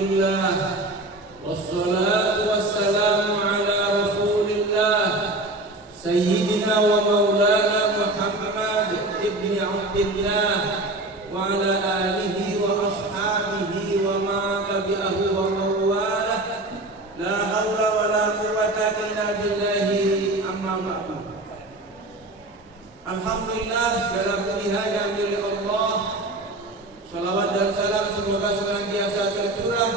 Alhamdulillah wassalatu wassalamu ala Rasulillah Sayyidina wa maulana Muhammad ibn Abdillah wa ala alihi wa ashabihi wa ma tabi'ahu wa mawalah. La hawla wa la quwwata illa billahi, amma ba'du. Alhamdulillah, segala puji hanya milik Allah. Salawat dan salam semoga senantiasa tercurah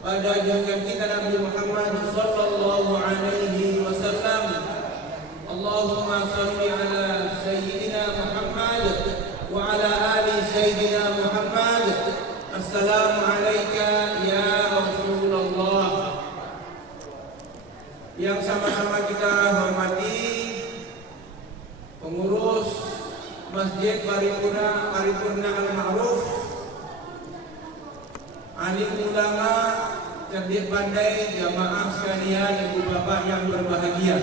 pada junjungan kita Nabi Muhammad sallallahu alaihi wasallam. Allahumma shalli ala sayyidina Muhammad wa ala ali sayyidina Muhammad. Assalamu alayka ya Rasulullah. Yang sama-sama kita hormati pengurus Masjid Paripurna Al-Ma'ruf, alim ulama, cerdik pandai, jamaah sekalian, ibu bapak yang berbahagia.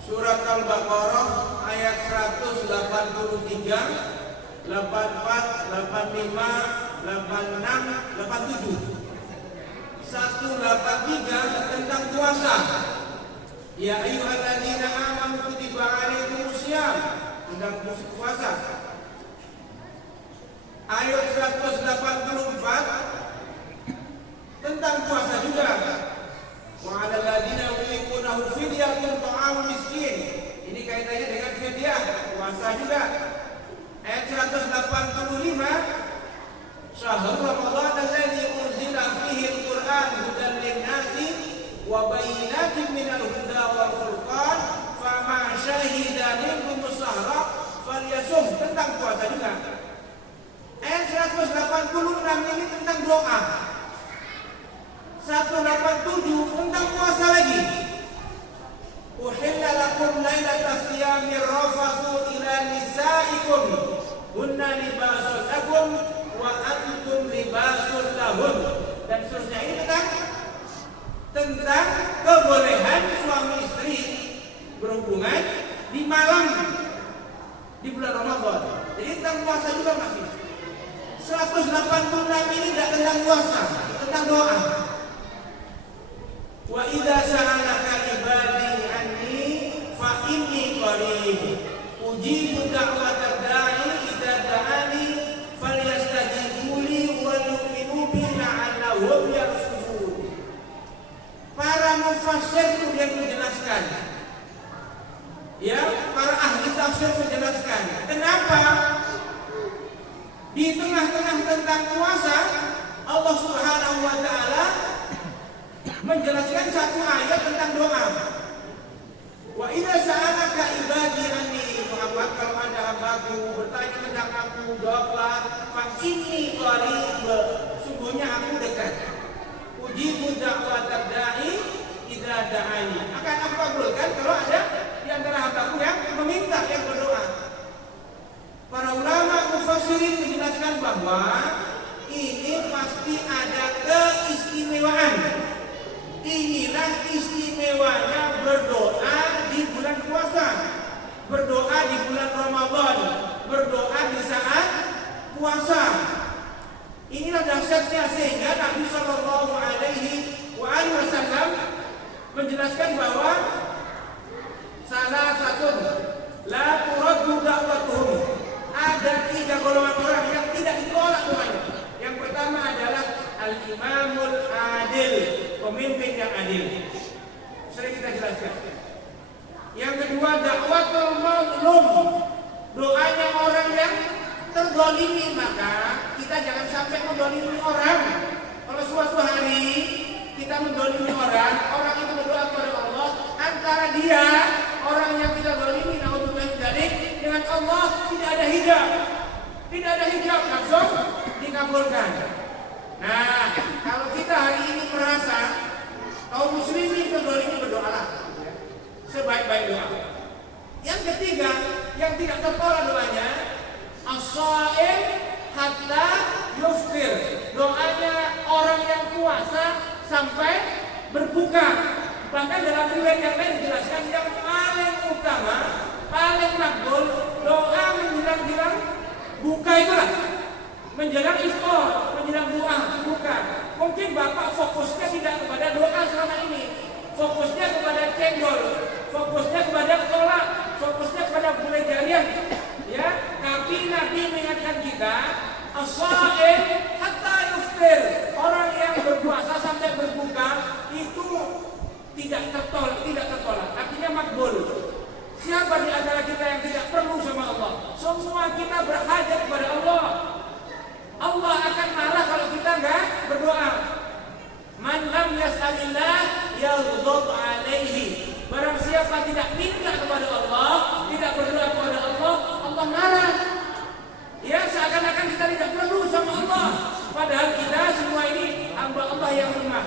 Surat Al-Baqarah ayat 183, 84, 85, 86, 87. 183 tentang puasa. Ya ayyuhalladzina amanu kutiba alaikumusiyam, tentang puasa. Ayat 184 tentang puasa juga. Wa 'alal ladzina yutiqunahu fidyatun ta'amu miskin. Ini kaitannya dengan fidyah, puasa juga. Ayat 185, Syahrul Ramadan alladzi unzila fihi al-Qur'an hudan lin-nasi wa bayyinatin minal huda wal furqan faman syahida minkum as-sahra falyasum, tentang puasa juga. Ayat 186 ini tentang doa. 187 tentang puasa lagi. Uhilla lakum lailatas siyami rafathu ila nisaikum hunna libasun lakum wa antum libasun lahun, dan seterusnya. Ini tentang kebolehan suami istri berhubungan di malam di bulan Ramadan. Jadi tentang puasa juga masih. 186 ini tidak tentang puasa, tentang doa. Wa idza sa'alaka ibadi anni fa inni qarib ujibu da'watad da'i idza da'ani falyastajibu li wa yu'minu bi la'allahum yarshudun. Para mufassir kemudian menjelaskan, ya, para ahli tafsir menjelaskan kenapa di tengah-tengah tentang puasa Allah Subhanahu wa taala menjelaskan satu ayat tentang doa. Wa idza sa'alaka ibadi anni, Muhammad, kalau ada hambaku bertanya tentang aku, jawablah, fa inni qarib, sungguhnya aku dekat. Ujibu da'watad da'i idza da'ani, akan aku kabulkan kalau ada di antara hambaku yang meminta, yang berdoa. Para ulama mufassirin menjelaskan bahwa ini pasti ada keistimewaan. Inilah istimewanya berdoa di bulan puasa, berdoa di bulan Ramadan, berdoa di saat puasa. Inilah dahsyatnya sehingga Nabi Shallallahu Alaihi Wasallam menjelaskan bahwa salah satu la turaddu da'watuhum, ada 3 golongan orang yang tidak ditolak doanya. Yang pertama adalah al-imamul adil, pemimpin yang adil. Sering kita jelaskan. Yang kedua dakwatul mazlum, doanya orang yang terzalimi. Maka kita jangan sampai menzalimi orang. Kalau suatu hari kita menzalimi orang, orang itu berdoa kepada Allah, antara dia, orang yang kita zalimi, naudzubillah min dzalik, dengan Allah tidak ada hijab. Tidak ada hijab, langsung dikabulkan. Nah, kalau kita hari ini merasa kaum muslimin terzalimi, berdoalah sebaik-baik doa. Yang ketiga, yang tidak tertolak doanya, as-shaim hatta yuftir, doanya orang yang puasa sampai berbuka. Bahkan dalam riwayat yang lain dijelaskan yang paling utama, paling makbul, doa menjelang buka itulah, menjelang iftar, menjelang doa buka. Mungkin bapak fokusnya tidak kepada doa selama ini, fokusnya kepada cendol, fokusnya kepada kolak, fokusnya kepada gulai jarian, ya. Tapi Nabi mengingatkan kita, as-shaim hatta yuftir, orang yang berpuasa sampai berbuka itu tidak tertolak, artinya makbul. Siapa di antara kita yang tidak perlu sama Allah? Semua kita berhajat kepada Allah. Allah akan marah kalau kita enggak berdoa. Man lam yas'alillah yaghdab alaihi. Barang siapa tidak minta kepada Allah, tidak berdoa kepada Allah, Allah marah. Ya, seakan-akan kita tidak perlu sama Allah. Padahal kita semua ini hamba Allah yang lemah.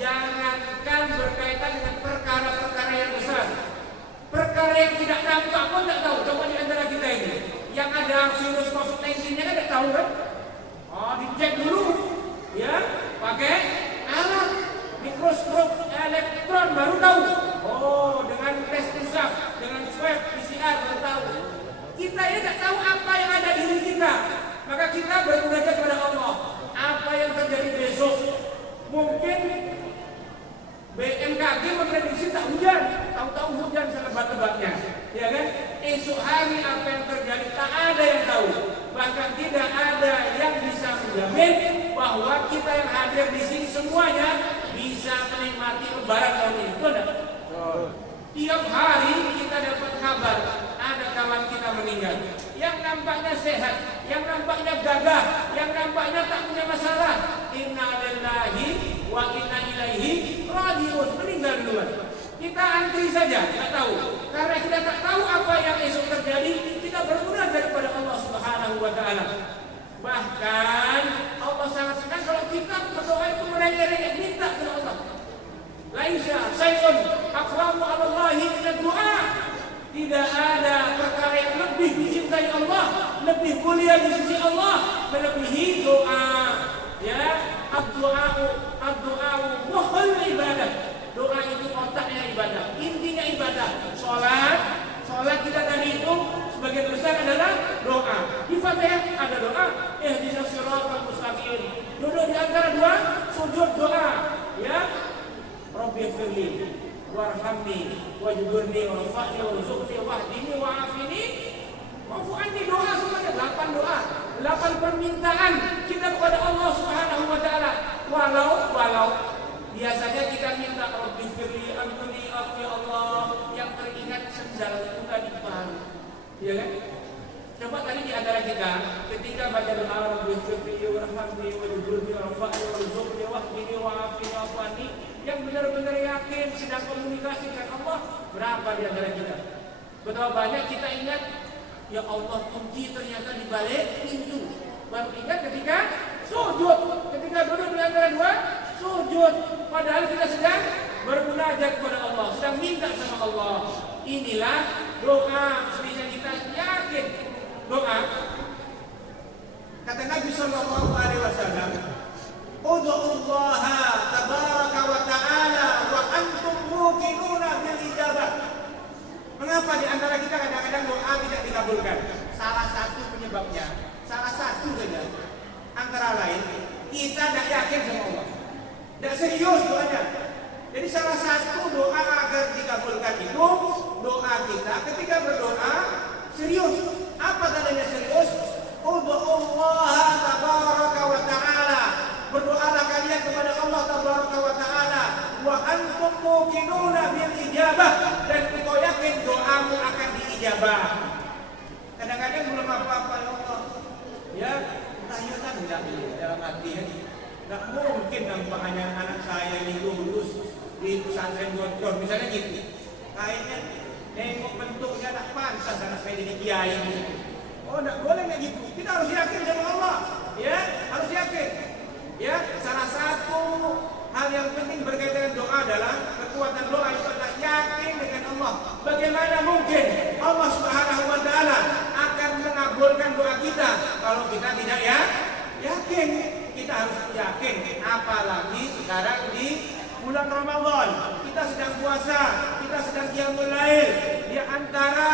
Jangankan berkaitan dengan perkara-perkara yang besar, perkara yang tidak nampak pun tidak tahu. Coba di antara kita ini yang ada virus COVID-19-nya kan tidak tahu kan? Oh, dicek dulu, ya, pakai alat mikroskop elektron baru tahu. Oh, dengan tes usap, dengan swab PCR baru tahu. Kita ya tidak tahu apa yang ada di diri kita. Maka kita bermunajat kepada Allah. Apa yang terjadi besok? Mungkin BMKG memprediksi tak hujan, tahu-tahu hujan selebat-lebatnya, ya kan? Esok hari apa yang terjadi tak ada yang tahu. Bahkan tidak ada yang bisa menjamin bahwa kita yang hadir di sini semuanya bisa menikmati Lebaran tahun ini. Betul tidak? Tiap hari kita dapat kabar ada kawan kita meninggal, yang nampaknya sehat, yang nampaknya gagah, yang nampaknya tak punya masalah. Inna lillahi wa inna ilaihi raji'un, meninggal duluan. Kita antri saja, tidak tahu. Karena kita tak tahu apa yang esok terjadi, kita bermunajat daripada Allah Subhanahu wa taala. Bahkan Allah sangat senang kalau kita berdoa itu merengek-rengek minta kepada Allah. Laisa syai'un aqrabu 'ala Allahi min ad-du'a. Tidak ada perkara yang lebih dicintai Allah, lebih mulia di sisi Allah melebihi doa. Ya, ad-du'a mukhul ibadah. Doa itu otaknya ibadah, intinya ibadah. Salat kita tadi itu sebagian besar adalah doa. Di Fatihah ada doa, ihdinas siratal mustaqim. Duduk di antara dua sujud doa, ya. Rabbighfirli warhamni wajburni warfa'ni warzuqni wahdini wa'afini wa'fu anni. Doa semuanya 8 doa, 8 permintaan kita kepada Allah Subhanahu wa taala. Walau biasanya kita minta Rabbighfirli ampuni aku ya Allah, yang teringat sendal itu tadi baru, ya kan? Coba tadi di antara kita ketika baca doa Rabbighfirli warhamni wajburni warfa'ni warzuqni wahdini wa'afini wa'fu anni, yang benar-benar yakin sedang komunikasi dengan Allah, berapa di antara kita? Betapa banyak kita ingat, ya Allah kunci ternyata di balik pintu. Baru ingat ketika sujud, ketika duduk di antara dua sujud. Padahal kita sedang bermunajat kepada Allah, sedang minta sama Allah. Inilah doa, sebenarnya kita yakin doa. Kata Nabi Sallallahu Alaihi Wasallam, Udu'ullaha tabaraka wa ta'ala wa antum muqinuna bil ijabah. Mengapa di antara kita kadang-kadang doa tidak dikabulkan? Salah satu penyebabnya, salah satu saja. Antara lain, kita tidak yakin sama Allah, tidak serius doanya. Jadi salah satu doa agar dikabulkan itu doa kita ketika berdoa serius. Apa tandanya serius? Udu'ullaha tabaraka wa ta'ala. Berdoalah kalian kepada Allah Tabaraka wa Ta'ala, wa antum muqinuna bil ijabah, dan engkau yakin doamu akan diijabah. Kadang-kadang belum apa-apa ya Allah, ya tayutan tidak dalam hati ya. Tidak mungkin nampaknya anak saya ini lulus di pesantren Gontor misalnya gitu. Kayaknya nengok bentuknya tak pantas anak saya jadi kiai gitu. Oh, tidak boleh kayak gitu. Kita harus yakin sama Allah, ya harus yakin. Ya, salah satu hal yang penting berkaitan dengan doa adalah kekuatan doa itu adalah yakin dengan Allah. Bagaimana mungkin Allah Subhanahu wa taala akan mengabulkan doa kita kalau kita tidak yakin? Kita harus yakin, apalagi sekarang di bulan Ramadan. Kita sedang puasa, kita sedang qiyamul lail, di antara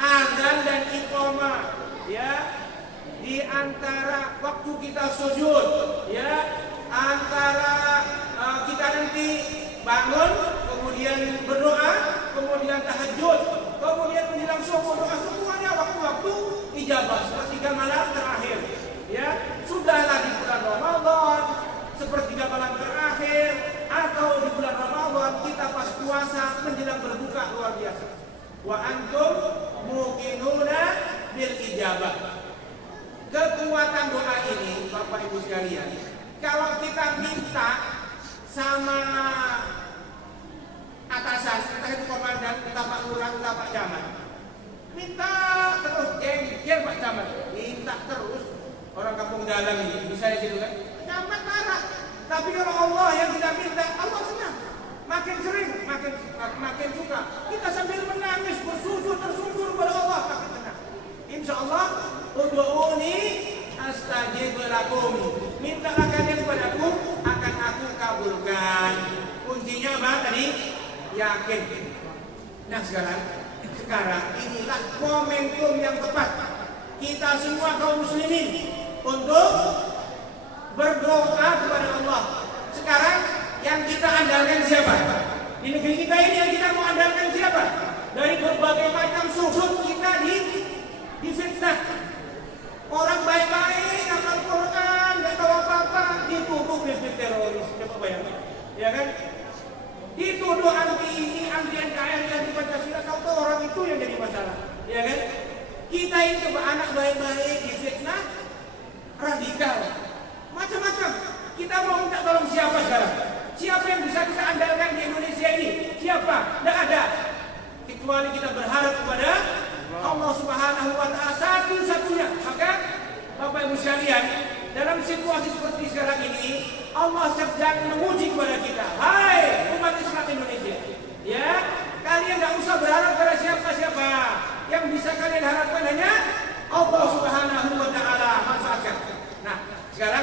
azan dan iqamah, ya. Di antara waktu kita sujud, ya, antara kita nanti bangun, kemudian berdoa, kemudian tahajud, kemudian menjelang subuh doa, semuanya waktu-waktu ijabah sepertiga malam terakhir. Ya, sudahlah di bulan Ramadan sepertiga malam terakhir atau di bulan Ramadan kita pas puasa menjelang berbuka luar biasa. Wa antum muqinuna bil ijabah. Kekuatan doa ini Bapak Ibu sekalian, kalau kita minta sama atasan, entah itu komandan, entah Pak Lurah, entah Pak Camat, minta terus, jengkel Pak Camat, minta terus. Orang kampung dalam ini bisa ya gitu kan? Camat marah. Tapi kalau Allah yang kita minta, Allah senang. Makin sering, makin suka. Kita sambil menangis, bersujud, tersungkur kepada Allah, makin senang. Insya Allah, ud'uuni astajib lakum. Mintalah kalian kepadaku, akan aku kabulkan. Kuncinya apa tadi? Yakin. Nah sekarang inilah momentum yang tepat kita semua kaum muslimin untuk berdoa kepada Allah. Sekarang yang kita andalkan siapa? Di negeri kita ini yang kita mau andalkan siapa? Dari berbagai macam sudut kita difitnah. Orang baik-baik, hafal Quran, nggak tahu apa-apa, dituduh bisnis teroris. Coba bayangkan, ya kan? Dituduh anti ini, anti NKRI, anti Pancasila. Kau tahu orang itu yang jadi masalah, ya kan? Kita ini coba anak baik-baik difitnah, radikal, macam-macam. Kita mau minta tolong siapa sekarang? Siapa yang bisa kita andalkan di Indonesia ini? Siapa? Tidak ada. Kecuali kita berharap kepada Allah Subhanahu wa Ta'ala satu-satunya. Maka Bapak Ibu sekalian, dalam situasi seperti sekarang ini, Allah sedang menguji kepada kita. Hai umat Islam Indonesia, ya, kalian tidak usah berharap pada siapa-siapa. Yang bisa kalian harapkan hanya Allah Subhanahu wa Ta'ala. Manfaatkan. Nah, sekarang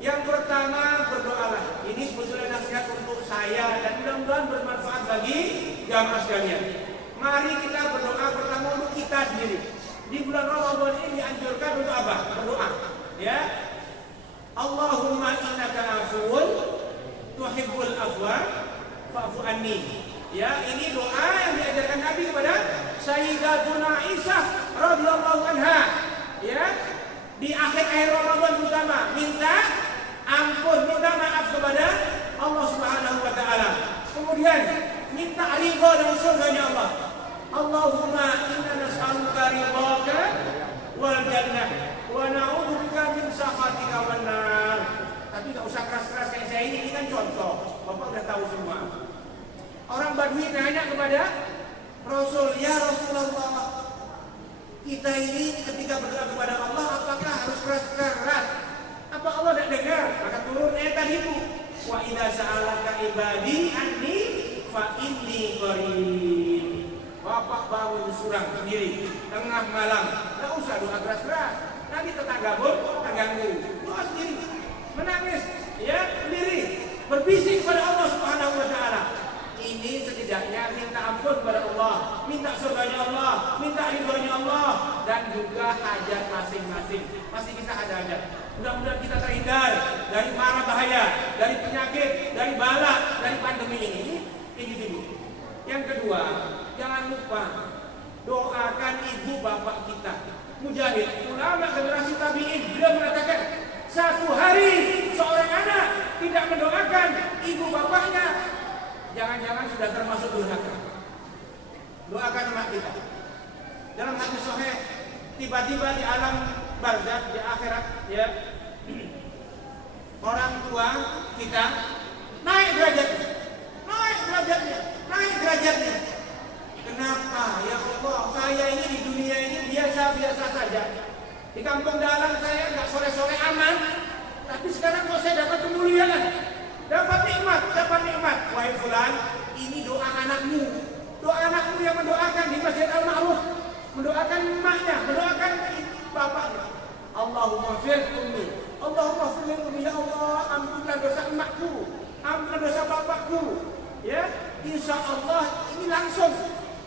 yang pertama berdoalah. Ini sebetulnya nasihat untuk saya dan mudah-mudahan bermanfaat bagi jamaah sekalian. Mari kita berdoa pertama untuk kita sendiri. Di bulan Ramadan ini dianjurkan untuk apa? Berdoa. Ya. Allahumma innaka afuwun tuhibbul afwa fa'fu anni. Ya, ini doa yang diajarkan Nabi kepada Sayyidatuna Aisyah radhiyallahu anha. Ya. Di akhir Ramadan terutama minta ampun, minta maaf kepada Allah Subhanahu wa Ta'ala. Kemudian minta ridha dan surganya Allah. Allahumma inna nas'aluka ridhaka wal jannah wa na'udzubika min sakhatika wan nar. Tapi enggak usah keras-keras kayak saya ini kan contoh. Bapak udah tahu semua. Orang Badui nanya kepada Rasul, "Ya Rasulullah, kita ini ketika berdoa kepada Allah apakah harus keras-keras? Apa Allah tidak dengar?" Maka turun tadi itu, "Wa idza sa'alaka ibadi anni fa inni qarib." Bapak bangun surang sendiri tengah malam, tidak usah doa keras-keras. Nanti tetangga pun terganggu. Doa sendiri, menangis, ya sendiri, berbisik kepada Allah Subhanahu wa Ta'ala. Ini setidaknya minta ampun kepada Allah, minta surganya Allah, minta ridhonya Allah, dan juga hajat masing-masing. Pasti kita ada hajat. Mudah-mudahan kita terhindar dari mara bahaya, dari penyakit, dari bala, dari pandemi ini. Ini. Yang kedua, jangan lupa doakan ibu bapak kita. Mujahid, ulama generasi tabi'in, beliau mengatakan, satu hari seorang anak tidak mendoakan ibu bapaknya, jangan-jangan sudah termasuk durhaka. Doakan emak kita. Dalam hadis sahih, tiba-tiba di alam barzakh, di akhirat, ya, orang tua kita naik derajatnya. Kenapa? Ya Allah, saya ini di dunia ini biasa-biasa saja. Di kampung dalam saya nggak sore-sore aman, tapi sekarang kok saya dapat kemuliaan, dapat nikmat. Wahai fulan, ini doa anakmu yang mendoakan di Masjid Al-Ma'ruf, mendoakan emaknya, mendoakan bapaknya. Allahumma fir ummi, ya Allah, ampunlah dosa emakku, ampunlah dosa bapakku. Ya, insya Allah ini langsung.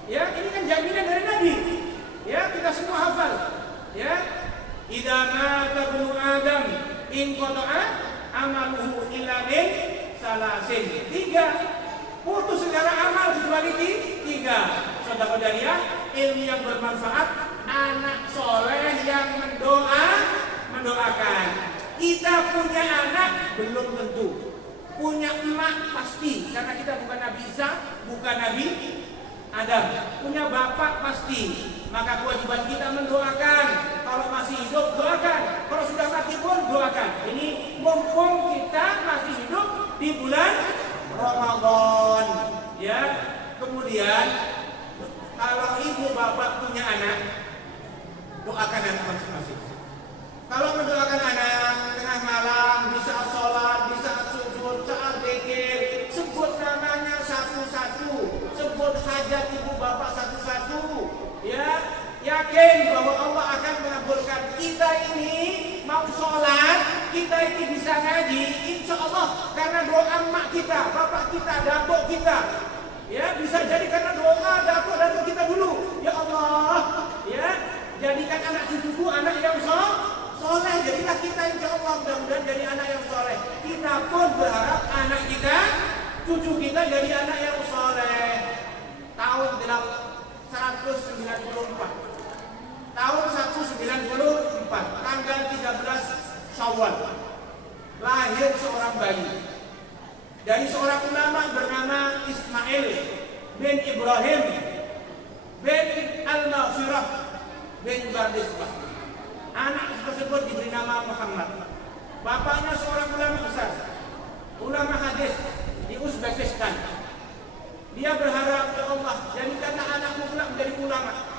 Ya, ini kan jaminan dari Nabi. Ya, kita semua hafal. Ya, idza mata ibnu Adam in qata'a amaluhu illa min salasin. 3, putus segala amal kecuali 3. Sedekah jariah, ilmu yang bermanfaat, anak soleh yang mendoakan. Kita punya anak belum tentu, punya emak pasti, karena kita bukan Nabi Isa, bukan Nabi Adam. Punya bapak pasti, maka kewajiban kita mendoakan. Kalau masih hidup doakan, kalau sudah mati pun doakan. Ini mumpung kita masih hidup di bulan Ramadan, ya. Kemudian kalau ibu bapak punya anak, doakan anak masing-masing. Kalau mendoakan anak tengah malam, di saat sholat, di saat sujud, saat zikir, sebut namanya satu-satu, sebut hajat ibu bapak satu-satu, ya. Yakin bahwa Allah akan mengabulkan. Kita ini mau sholat, kita ini bisa ngaji, insya Allah karena doa emak kita, bapak kita, datuk kita. Ya, bisa jadi karena doa datuk kita dulu. Ya Allah, ya, jadikan anak cucuku anak yang soleh. Jadilah kita insya Allah mudah-mudahan jadi anak yang soleh. Kita pun berharap anak kita, cucu kita jadi anak yang soleh. Tahun 194. Tahun 194, tanggal 13 Syawal, lahir seorang bayi dari seorang ulama bernama Ismail bin Ibrahim bin Al-Maghfirah bin Bardisbah. Anak tersebut diberi nama Muhammad. Bapaknya seorang ulama besar, ulama hadis di Uzbekistan. Dia berharap, ya Allah, jadikanlah anakmu kelak menjadi ulama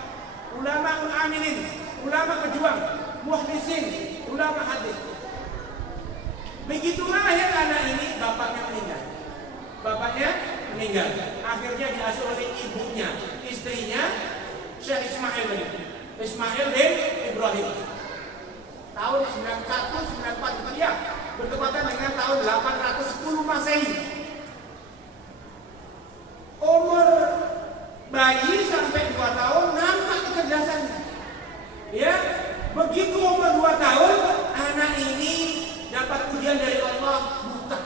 amilin, ulama pejuang, muhdisin, ulama hadis. Begitu lahir anak ini, bapaknya meninggal. Akhirnya diasuh oleh ibunya, istrinya Syekh Ismail bin Ibrahim. Tahun 9194 Hijriah, bertepatan dengan tahun 810 Masehi. Umur bayi sampai 2 tahun nampak kecerdasannya. Ya, begitu umur 2 tahun anak ini dapat ujian dari Allah, buta.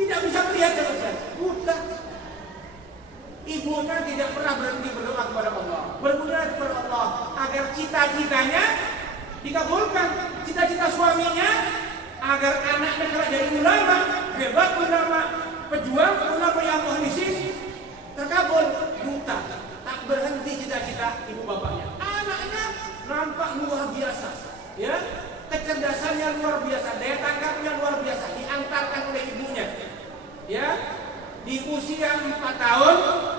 Tidak bisa melihat jelas, buta. Ibunya tidak pernah berhenti berdoa kepada Allah, berdoa kepada Allah agar cita-citanya dikabulkan, cita-cita suaminya agar anaknya kelak jadi ulama, hebat ulama, pejuang, ulama yang muhdisin, terkabul. Buta, tak berhenti cita-cita ibu bapaknya. Anaknya nampak luar biasa, ya, kecerdasannya luar biasa, daya tangkapnya luar biasa, diantarkan oleh ibunya, ya, di usia 4 tahun,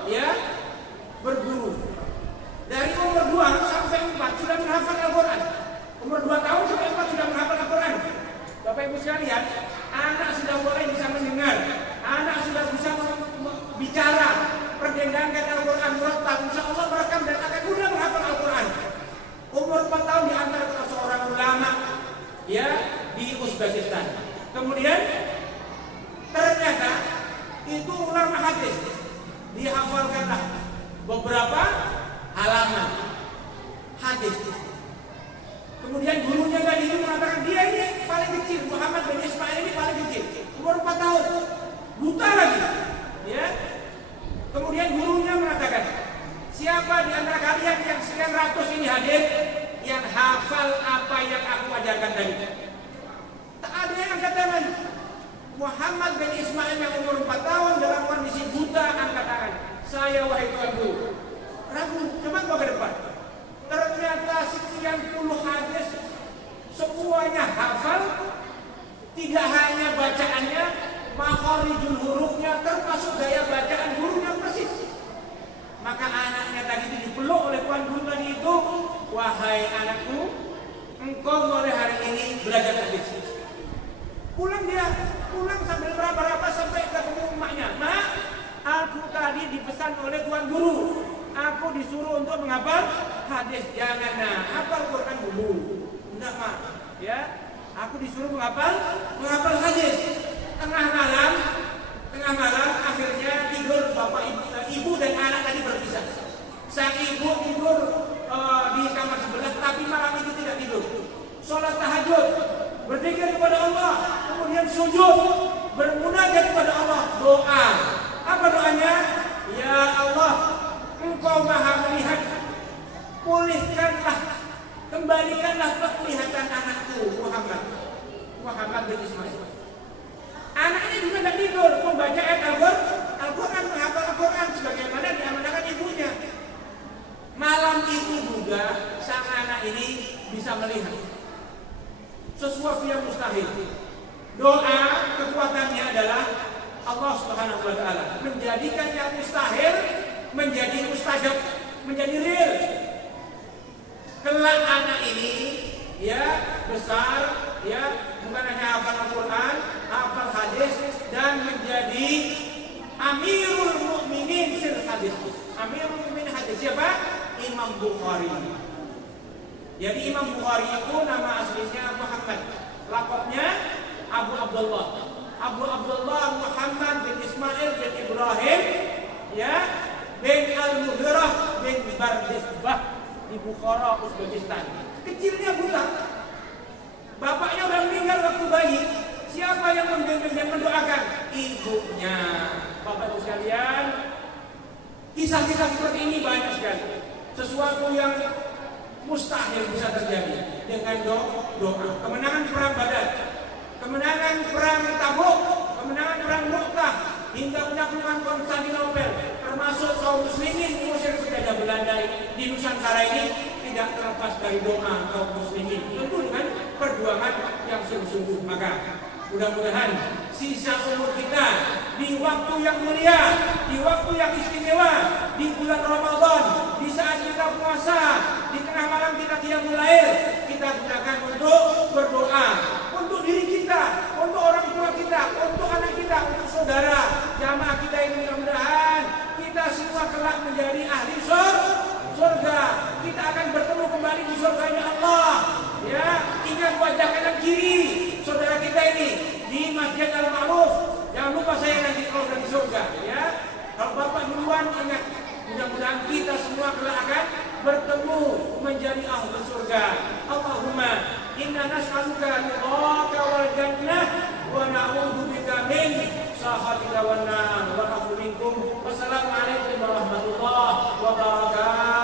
ya, berguru. Dari umur 2 sampai 4 sudah menghafal Al-Quran. Umur 2 tahun sampai 4 sudah menghafal Al-Quran. Bapak Ibu sekalian, anak sudah mulai bisa mendengar, anak sudah bisa bicara, perdendangkan Al-Quran, murattal, insya Allah merekam dan akan mudah menghafal Al-Quran. Umur 4 tahun diantar ke seorang ulama, ya, di Uzbekistan. Kemudian ternyata itu ulama hadis, dihafalkanlah beberapa halaman hadis. Kemudian gurunya tadi itu mengatakan dia ini paling kecil, Muhammad bin Ismail ini paling kecil, umur 4 tahun, buta lagi, ya. Kemudian gurunya mengatakan, siapa di antara kalian yang sekian ratus ini hadir yang hafal apa yang aku ajarkan tadi? Tak ada yang angkat tangan. Muhammad bin Ismail yang umur 4 tahun dalam kondisi buta angkat tangan. Saya wahai Tuhan Guru. Ragu, coba bawa ke depan. Ternyata sekian puluh hadis semuanya hafal. Tidak hanya bacaannya, makharijul hurufnya, termasuk gaya bacaan gurunya persis. Maka anaknya tadi itu dipeluk oleh Tuan Guru tadi itu, wahai anakku, engkau mulai hari ini belajar hadis. Pulang sambil meraba-raba sampai ketemu emaknya. Mak, aku tadi dipesan oleh Tuan Guru, aku disuruh untuk menghafal hadis. Jangan hafal Quran dulu. Enggak, Mak, ya. Aku disuruh menghafal hadis. Tengah malam akhirnya tidur bapak ibu dan anak tadi berpisah. Sang ibu tidur di kamar sebelah, tapi malam itu tidak tidur. Sholat tahajud, berzikir kepada Allah, kemudian sujud, bermunajat kepada Allah, doa. Apa doanya? Ya Allah, Engkau Maha melihat, pulihkanlah, kembalikanlah penglihatan anakku Muhammad bin Ismail. Anaknya juga tidak tidur, membaca ayat Al-Quran, menghafal Al-Quran sebagaimana diamanahkan ibunya. Malam itu juga sang anak ini bisa melihat sesuatu yang mustahil. Doa kekuatannya adalah Allah Subhanahu wa taala menjadikan yang mustahil menjadi mustajab, menjadi real. Kelak anak ini ya besar, ya bukan hanya hafal Al-Quran, hafal hadis, dan menjadi Amirul Mukminin fil hadis. Amirul Mukminin hadis siapa? Imam Bukhari. Jadi Imam Bukhari itu nama aslinya Muhammad, lakabnya Abu Abdullah. Abu Abdullah Muhammad bin Ismail bin Ibrahim, ya, bin Al-Mughirah bin Bardisbah di Bukhara, Uzbekistan. Kecilnya buta. Bapaknya udah meninggal waktu bayi. Siapa yang membimbing dan mendoakan? Ibunya. Bapak Ibu sekalian, kisah-kisah seperti ini banyak sekali. Sesuatu yang mustahil bisa terjadi dengan doa. Kemenangan perang Badar, kemenangan perang Tabuk, kemenangan perang Mu'tah, hingga penaklukan Konstantinopel, termasuk kaum muslimin mengusir penjajah Belanda di Nusantara ini tidak terlepas dari doa kaum muslimin. Tentu dengan perjuangan yang sungguh-sungguh. Maka mudah-mudahan sisa umur kita di waktu yang mulia, di waktu yang istimewa, di bulan Ramadan, di saat kita puasa, di tengah malam kita qiyamul lail, kita gunakan untuk berdoa untuk diri kita, untuk orang tua kita, untuk anak kita, untuk saudara, jamaah kita ini. Mudah-mudahan kita semua kelak menjadi ahli surga. Kita akan bertemu kembali di surganya Allah. Ya, ingat wajah kanan kiri saudara kita ini di Masjid Al-Ma'ruf. Jangan lupa saya nanti kalau dari surga, ya. Kalau Bapak duluan ingat, mudah-mudahan kita semua kelak akan bertemu menjadi ahli surga. Allahumma inna nas'aluka ridhaka wal jannah wa na'udzubika min sakhatika wan nar. Wa na'udzu minkum. Wassalamualaikum warahmatullahi wabarakatuh.